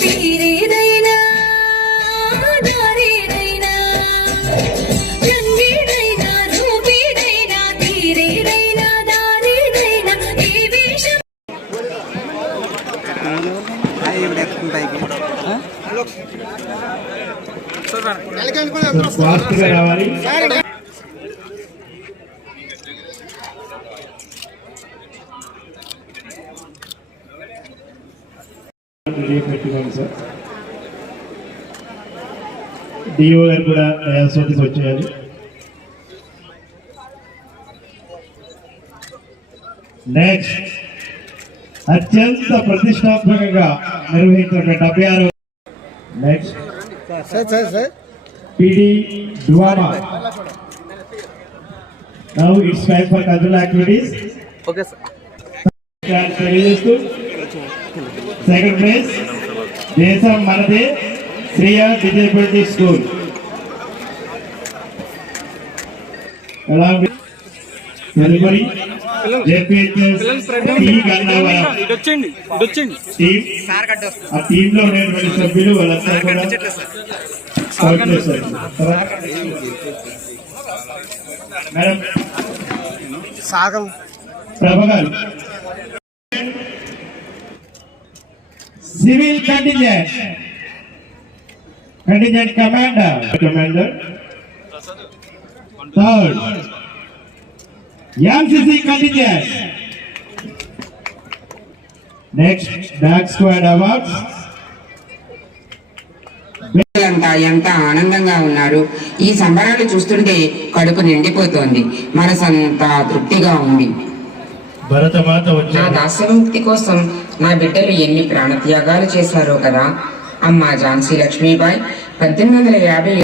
తీరేదైనా దారేదైనా రంగేదైనా రూపేదైనా తీరేదైనా దారేదైనా ఏ వేషం పెట్టుకోండి sir. DO గారు కూడా నోటీస్ వచ్చేయాలి. నెక్స్ట్ అత్యంత ప్రతిష్టాత్మకంగా నిర్వహించిన 76. నెక్స్ట్ పిడి డువామా. Now it's time for cultural activities. Okay sir. తెలియజేస్తూ సెకండ్ ప్లేస్ దేశం మనదే శ్రీయ డిజేబిలిటీ స్కూల్. తదుపరి ఆ టీమ్ లో ఉన్నటువంటి సభ్యులు వాళ్ళంతా కూడా మేడం ప్రభ గారు Civil contingent commander. Third, MCC contingent. Next, Dark Squad Awards. ఎంత ఆనందంగా ఉన్నారు. ఈ సంబరాలు చూస్తుంటే కడుపు నిండిపోతోంది, మనసంతా తృప్తిగా ఉంది. నా దాస్యముక్తి కోసం నా బిడ్డలు ఎన్ని ప్రాణత్యాగాలు చేశారో కదా. అమ్మ ఝాన్సీ లక్ష్మీబాయి 1850.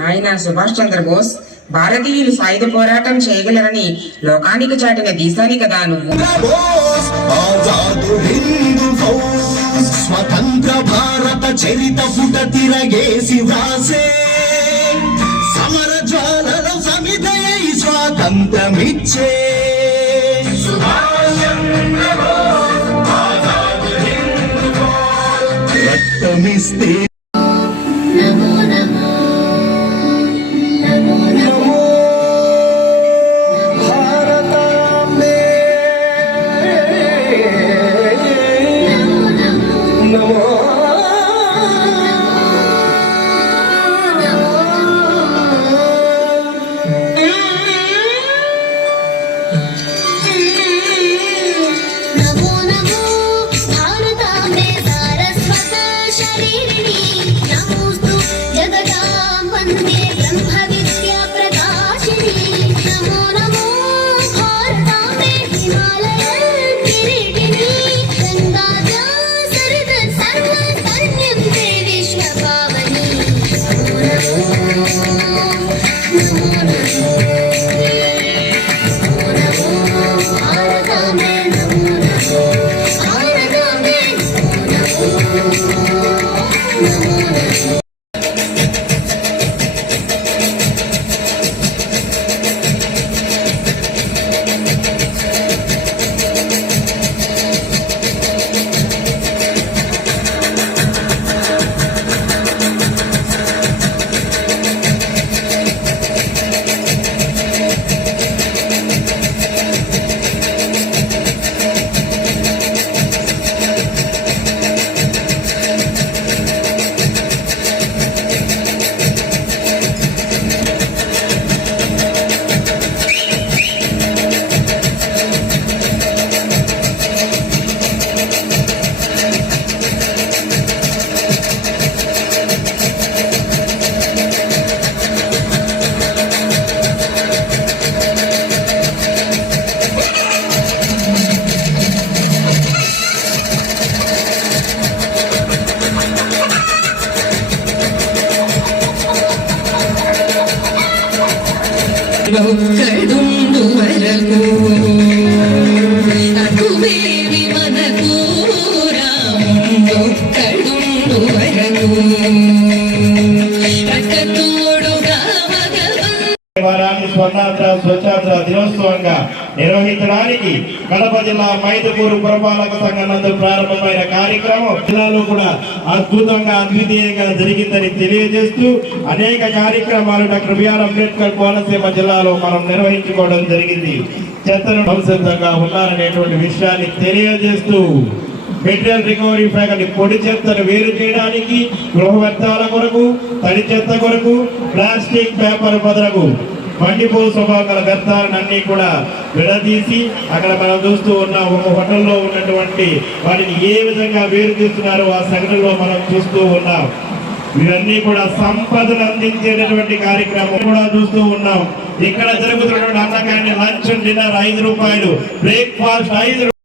నాయనా సుభాష్ చంద్రబోస్ భారతీయులు సాయుధ పోరాటం చేయగలరని లోకానికి చాటిన దేశాని కదా నువ్వు. స్వతంత్ర భారత చరిత పుట తిరగేసి వ్రాసే సమర జ్వాలలో సమితయై స్వాతంత్రమిచ్చే రక్తమిస్తే ఒక్కడుండు వరకు అటువేవి మనకు రాముడొక్కడుండు వరకు రక్కతోడుగా వారాన్ని స్వర్ణాంధ్ర స్వచ్ఛాంధ్ర దినోత్సవంగా నిర్వహించడానికి కడప జిల్లా మైదుకూరు పురపాలక సంఘం నందు ప్రారంభమైన కార్యక్రమం జిల్లాలో కూడా అద్భుతంగా అద్వితీయంగా జరిగిందని తెలియజేస్తూ అనేక కార్యక్రమాలు డాక్టర్ బిఆర్ అంబేద్కర్ కోనసీమ జిల్లాలో మనం నిర్వహించుకోవడం జరిగింది. చెత్తను సంసిద్ధంగా ఉన్నారనేటువంటి విషయాన్ని తెలియజేస్తూ మెటీరియల్ రికవరీ ఫ్యాక్టరీ పొడి చెత్తను వేరు చేయడానికి, గృహ వ్యర్థాల కొరకు, తడి చెత్త కొరకు, ప్లాస్టిక్ పేపర్ బదులకు మండిపో స్వభావాల వ్యర్థాలన్నీ కూడా విడదీసి అక్కడ మనం చూస్తూ ఉన్నాం. ఒక హోటల్లో ఉన్నటువంటి వాటిని ఏ విధంగా వేరు తీస్తున్నారో ఆ సంఘటనలో మనం చూస్తూ ఉన్నాం. ఇవన్నీ కూడా సంపదను అందించేటటువంటి కార్యక్రమం కూడా చూస్తూ ఉన్నాం. ఇక్కడ జరుగుతున్నటువంటి అన్నకాన్ని లంచ్ డిన్నర్ 5 రూపాయలు, బ్రేక్ఫాస్ట్ 5